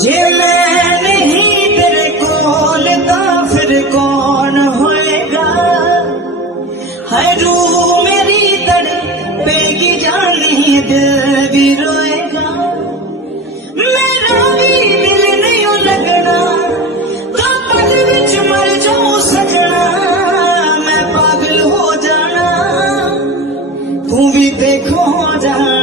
जे मैं नहीं तेरे कोल तां फिर कौन होएगा। है रूह मेरी तड़पेगी जानी दिल भी रोएगा। मेरा भी दिल नहीं लगना तो पल विच मर जाऊं सजना। मैं पागल हो जाना तू भी देखो जाना।